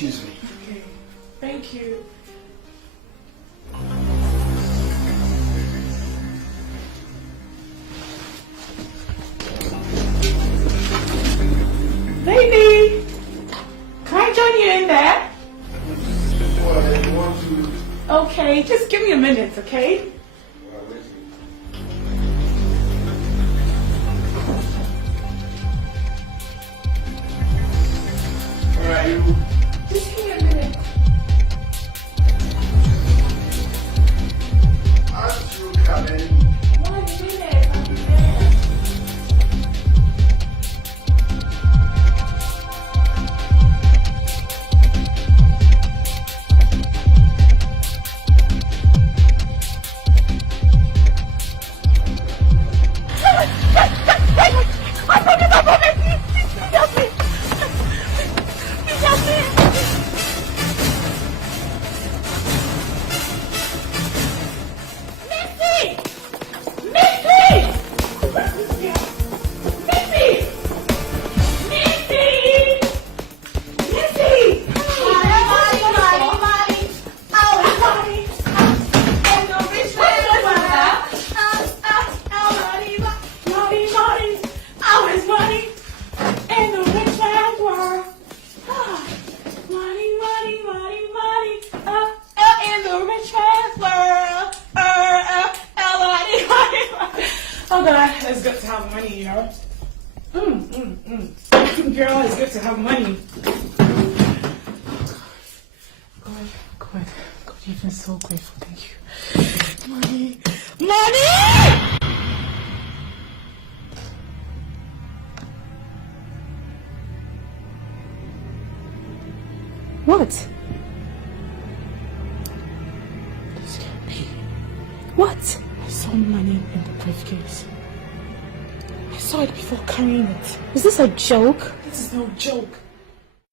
Excuse me. Okay. Thank you. Baby! Can I join you in there? Okay, just give me a minute, okay? Where are you? Just give me a minute. Aren't you coming? 1 minute, I'll be there. Oh God, it's good to have money, you know. Girl, it's good to have money. God, you've been so grateful. Thank you. Money, money! What? This can't be. What? I saw money in the briefcase. I saw it before carrying it. Is this a joke? This is no joke.